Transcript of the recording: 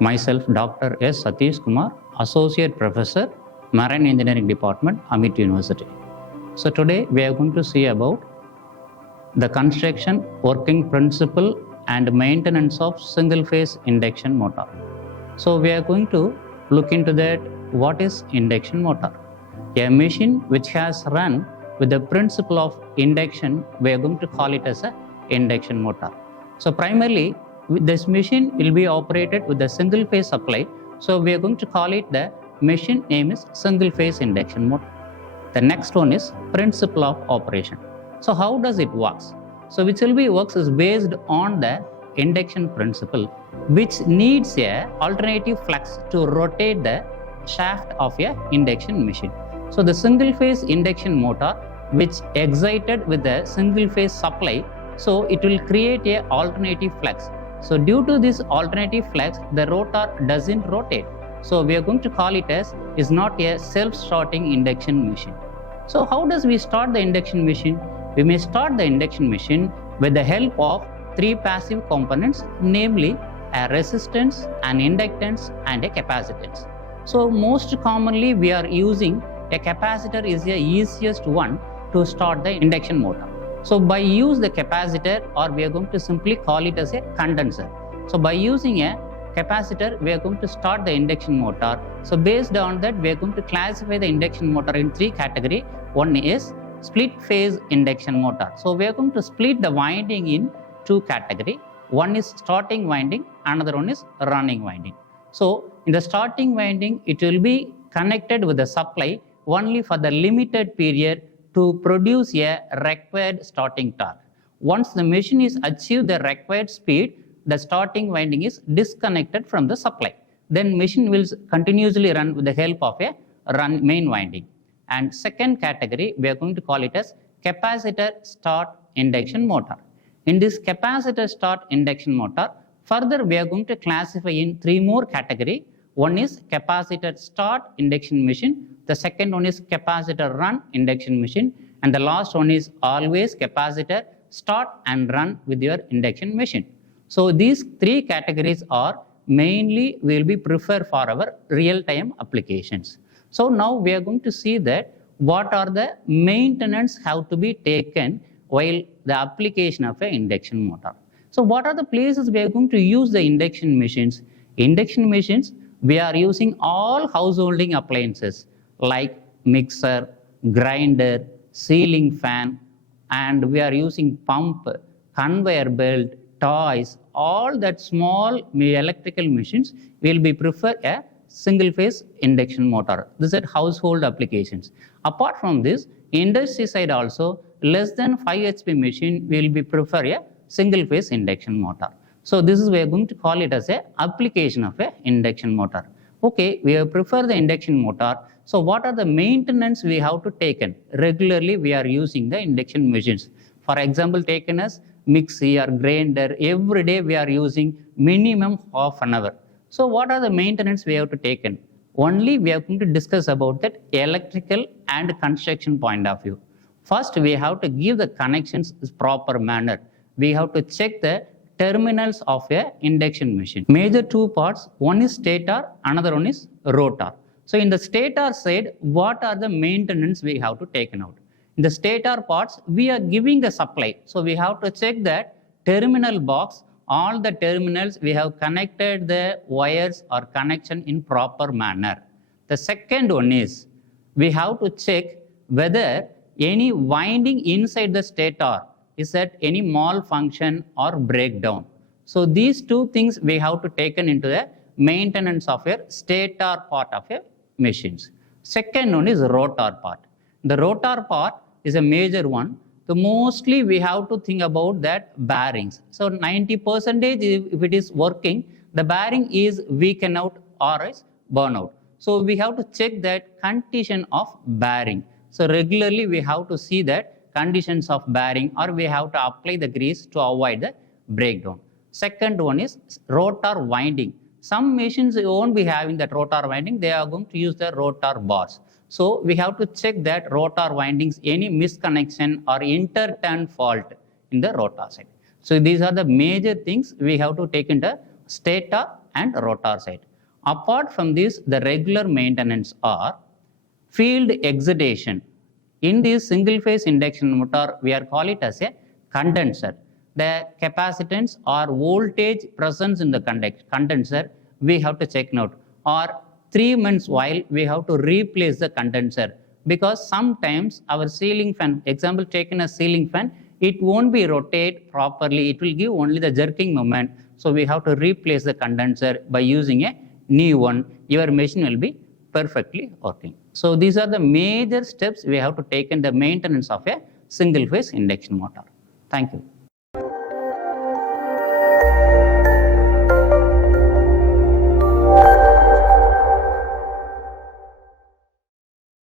Myself, Dr. S. Sathish Kumar, Associate Professor, Marine Engineering Department, Amit University. So today we are going to see about the construction, working principle and maintenance of single-phase induction motor. So we are going to look into that, what is induction motor? A machine which has run with the principle of induction, we are going to call it as a induction motor. So primarily, this machine will be operated with a single phase supply. So we are going to call it, the machine name is single phase induction motor. The next one is principle of operation. So how does it works? So which will be works is based on the induction principle, which needs a alternative flux to rotate the shaft of a induction machine. So the single phase induction motor, which excited with a single phase supply, so it will create a alternative flux. So due to this alternative flux, the rotor doesn't rotate. So we are going to call it as is not a self-starting induction machine. So how does we start the induction machine? We may start the induction machine with the help of three passive components, namely a resistance, an inductance and a capacitance. So most commonly we are using a capacitor is the easiest one to start the induction motor. So by use the capacitor, or we are going to simply call it as a condenser. So by using a capacitor, we are going to start the induction motor. So based on that, we are going to classify the induction motor in three categories. One is split phase induction motor. So we are going to split the winding in two categories. One is starting winding, another one is running winding. So in the starting winding, it will be connected with the supply only for the limited period to produce a required starting torque. Once the machine is achieved the required speed, the starting winding is disconnected from the supply. Then machine will continuously run with the help of a main winding. And second category, we are going to call it as capacitor start induction motor. In this capacitor start induction motor, further we are going to classify in three more categories. One is capacitor start induction machine. The second one is capacitor run induction machine, and the last one is always capacitor start and run with your induction machine. So these three categories are mainly will be preferred for our real-time applications. So now we are going to see that what are the maintenance have to be taken while the application of an induction motor. So what are the places we are going to use the induction machines? Induction machines, we are using all householding appliances like mixer, grinder, ceiling fan, and we are using pump, conveyor belt, toys, all that small electrical machines will be prefer a single phase induction motor. These are household applications. Apart from this, industry side also, less than 5 HP machine will be prefer a single phase induction motor. So this is we are going to call it as a application of a induction motor. Okay, we have prefer the induction motor. So what are the maintenance we have to taken? Regularly we are using the induction machines. For example, taken as mixie or grinder, every day we are using minimum half an hour. So what are the maintenance we have to taken? Only we are going to discuss about that electrical and construction point of view. First, we have to give the connections in proper manner. We have to check the terminals of a induction machine. Major two parts, one is stator, another one is rotor. So in the stator side, what are the maintenance we have to taken out? In the stator parts, we are giving the supply. So we have to check that terminal box, all the terminals, we have connected the wires or connection in proper manner. The second one is, we have to check whether any winding inside the stator is at any malfunction or breakdown. So these two things we have to taken into the maintenance of your stator part of your machines. Second one is rotor part. The rotor part is a major one. So mostly we have to think about that bearings. So 90% if it is working, the bearing is weaken out or is burn out. So we have to check that condition of bearing. So regularly we have to see that conditions of bearing, or we have to apply the grease to avoid the breakdown. Second one is rotor winding. Some machines won't be having that rotor winding, they are going to use the rotor bars. So we have to check that rotor windings, any misconnection or interturn fault in the rotor side. So these are the major things we have to take into stator and rotor side. Apart from this, the regular maintenance are field excitation. In this single phase induction motor, we are call it as a condenser. The capacitance or voltage presence in the condenser, we have to check note. Or 3 months while we have to replace the condenser, because sometimes our ceiling fan, example taken a ceiling fan, it won't be rotate properly, it will give only the jerking moment. So we have to replace the condenser by using a new one. Your machine will be perfectly working. So these are the major steps we have to take in the maintenance of a single phase induction motor. Thank you.